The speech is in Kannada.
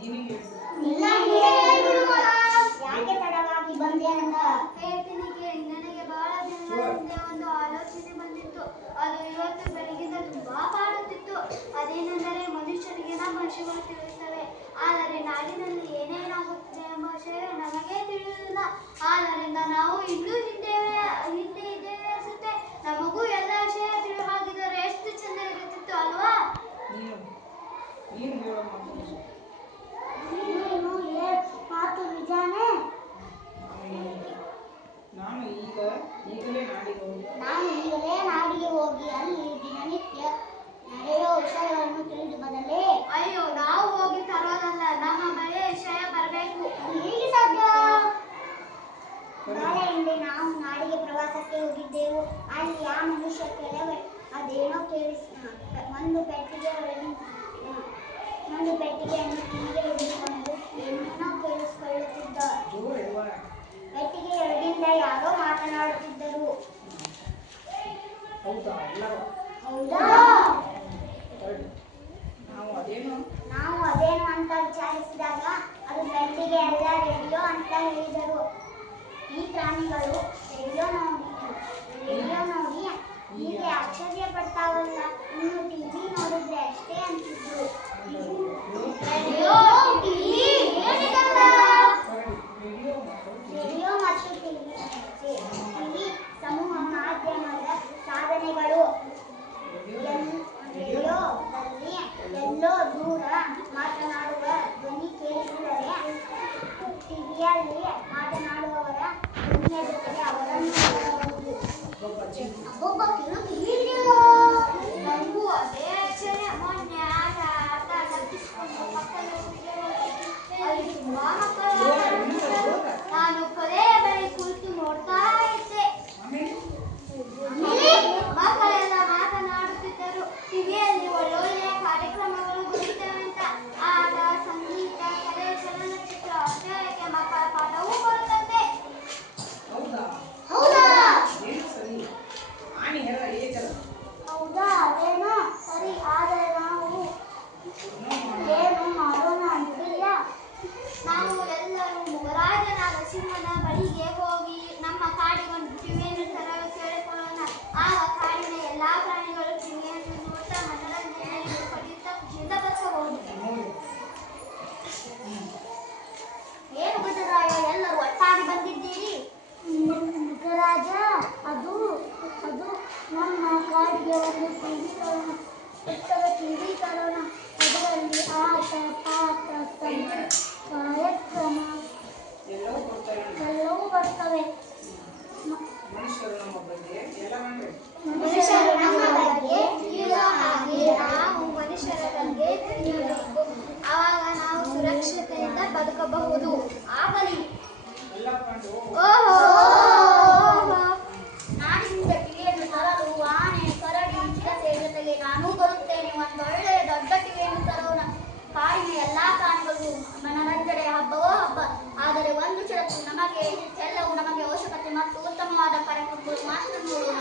ಇಲ್ಲ ಹೇಳ್ಬಿಡು ಯಾಕೆ ತಡವಾಗಿ ಬಂದೆ ಅಂತ ಹೇಳ್ತೀನಿ ಕೇಳಿ. ನನಗೆ ಬಹಳ ದಿನಗಳ ಹಿಂದೆ ಒಂದು ಆಲೋಚನೆ ಬಂದಿತ್ತು. ಅದು ಇವತ್ತು ಬೆಳಗಿಂದ ತುಂಬಾ ಕಾಡುತ್ತಿತ್ತು. ಅದೇನೆಂದರೆ ಮನುಷ್ಯರಿಗೆ ನಮ್ಮ ವಿಷಯಗಳು ತಿಳಿಯುತ್ತವೆ, ಆದರೆ ನಾಡಿನಲ್ಲಿ ಏನೇನಾಗುತ್ತದೆ ಎಂಬ ವಿಷಯ ನಮಗೆ ತಿಳಿಯುವುದಿಲ್ಲ. ಆದ್ದರಿಂದ ನಾವು ಇನ್ನೂ ಹಿಂದೆ ಇದ್ದೇವೆ ಅನಿಸುತ್ತೆ. ನಮಗೂ ಎಲ್ಲ ವಿಷಯ ತಿಳಿದು ಹಾಗಿದ್ದರೆ ಎಷ್ಟು ಚೆಂದ ಇರುತ್ತಿತ್ತು ಅಲ್ವಾ? ಮಾತು ನಿಜಾನೇ. ನಾನು ಈಗಲೇ ನಾಡಿಗೆ ಹೋಗಿ ಅಲ್ಲಿ ದಿನನಿತ್ಯ ನಡೆಯುವ ವಿಷಯಗಳನ್ನು ತಿಳಿದು ಬದಲೇ. ಅಯ್ಯೋ, ನಾವು ಹೋಗಿ ತರೋದಲ್ಲ, ನಮ್ಮ ಬಳಿಯ ವಿಷಯ ಬರಬೇಕು. ಹೇಗೆ ಸಾಧ್ಯ? ನಾಳೆ ಹಿಂದೆ ನಾವು ನಾಡಿಗೆ ಪ್ರವಾಸಕ್ಕೆ ಹೋಗಿದ್ದೆವು. ಅಲ್ಲಿ ಆ ಮನುಷ್ಯ ಕೆಲವೇ ಅದೇನೋ ಒಂದು ಪೆಟ್ಟಿಗೆಯನ್ನು ಕಿವಿಗೆ ಹಿಡಿದುಕೊಂಡು ಏನೇನೋ ಕೇಳಿಸಿಕೊಳ್ಳುತ್ತಿದ್ದ. ಪೆಟ್ಟಿಗೆಯೊಳಗಿಂದ ಯಾರೋ ಮಾತನಾಡುತ್ತಿದ್ದರು. ಹೌದಾ? ನಾವು ಅದೇನು ಅಂತ ವಿಚಾರಿಸಿದಾಗ ಅದು ಪೆಟ್ಟಿಗೆ ಅಲ್ಲ, ರೇಡಿಯೋ ಅಂತ ಹೇಳಿದರು. ಈ ಪ್ರಾಣಿಗಳು ರೇಡಿಯೋ ನೋಡಿ ಹೀಗೆ ಆಶ್ಚರ್ಯ ಪಡ್ತಾವಲ್ಲ, ಇನ್ನು ಟಿವಿ ನೋಡಿದ್ರೆ ಅಷ್ಟೇ ಅಂತಿದ್ರು. ರೇಡಿಯೋ ಮತ್ತು ಟಿವಿ ಸಮೂಹ ಮಾಧ್ಯಮದ ಸಾಧನೆಗಳು. ರೇಡಿಯೋದಲ್ಲಿ ಎಲ್ಲೋ ದೂರ ಮಾತನಾಡುವ ಧ್ವನಿ ಕೇಳಿಸಿದರೆ ಟಿವಿಯಲ್ಲಿ ಮಾತನಾಡುವವರ ಧ್ವನಿಯ ಜೊತೆಗೆ ಅವರನ್ನು ನೋಡಬಹುದು. ಒಬ್ಬೊಬ್ಬ ನನಗೂ ಅದೇ ಆಶ್ಚರ್ಯ. ಮೊನ್ನೆ ಆಟ ತಪ್ಪಿಸಿಕೊಂಡು ಪಕ್ಕದಲ್ಲಿ ಅಲ್ಲಿ ತುಂಬಾ ಮಕ್ಕಳು ನಾನು ಕೊಲೆಯ ಬಳಿ ಕುಳಿತು ನೋಡ್ತಾ ಇದ್ದೆ. ಮಕ್ಕಳೆಲ್ಲ ಮಾತನಾಡುತ್ತಿದ್ದರು. ಟಿವಿಯಲ್ಲಿ ಒಳ್ಳೊಳ್ಳೆಯ ಕಾರ್ಯಕ್ರಮಗಳು ಬರುತ್ತವೆ ಅಂತ. ಆಟ, ಸಂಗೀತ, ಕಲೆ, ಚಲನಚಿತ್ರ, ಅಧ್ಯಯನಕ್ಕೆ ಮಕ್ಕಳ ಪಾಠವೂ ಬರುತ್ತಂತೆ. ಹೌದಾ? ಅದೇನೋ ಸರಿ, ಆದರೆ ನಾವು ಏನು ಮಾಡೋಣ ಅಂತೀಯ? ನಾವು ಎಲ್ಲರೂ ಮುಗರಾಜನ ನರಸಿಂಹನ ಬಳಿಗೆ ಹೋಗಿ ನಮ್ಮ ಕಾಡಿಗೊಂದು ಟಿವಿಯನ್ನು ತರಲು ಕೇಳಿಕೊಳ್ಳೋಣ. ಆಗ ಕಾಡಿನ ಎಲ್ಲಾ ಪ್ರಾಣಿಗಳು ಟಿವಿಯನ್ನು ನೋಡ್ತಾ ಮನರಂಜನೆಯನ್ನು ಪಡೆಯುತ್ತಾ ಖುಷಿಯಿಂದ ಬದುಕಬಹುದು. ಏನು ಗಜರಾಯ, ಎಲ್ಲರೂ ಒಟ್ಟಾಗಿ ಬಂದಿದ್ದೀರಿ? ಗಜರಾಜ, ಅದು ನಮ್ಮ ಕಾಡಿಗೆ ಒಂದು ಟಿವಿ ತರೋಣ, ಪುಸ್ತಕ ಟಿವಿ ತರೋಣ. ಅದರಲ್ಲಿ ಆಟ, ಪಾಠ, ಕಾರ್ಯಕ್ರಮ ಎಲ್ಲವೂ ಬರ್ತವೆ. ಮನುಷ್ಯರು ನಮ್ಮ ಬಗ್ಗೆ ತಿಳಿಯುವ ಹಾಗೆ ನಾವು ಮನುಷ್ಯರ ಬಗ್ಗೆ ತಿಳಿಯಬೇಕು. ಆವಾಗ ನಾವು ಸುರಕ್ಷತೆಯಿಂದ ಬದುಕಬಹುದು. ಆಗಲಿ. ಓಹೋ, ನಾಡಿನಿಂದ ಟಿವಿಯನ್ನು ತರಲು ಆನೆ, ಕರಡಿ, ಚಿರತೆ ಜೊತೆಗೆ ನಾನೂ ಬರುತ್ತೇನೆ. ಒಂದೊಳ್ಳೆಯ ದೊಡ್ಡ ಟಿವಿಯನ್ನು ತರೋಣ. ಕಾಡಿನ ಎಲ್ಲಾ ಪ್ರಾಣಿಗಳು ಮನರಂಜನೆಯ ಹಬ್ಬವೋ ಹಬ್ಬ. ಆದರೆ ಒಂದು ಷರತ್ತು, ಎಲ್ಲವೂ ನಮಗೆ ಅವಶ್ಯಕತೆ ಮತ್ತು ಉತ್ತಮವಾದ ಕಾರ್ಯಕ್ರಮಗಳು ಮಾತ್ರ ನೋಡೋಣ.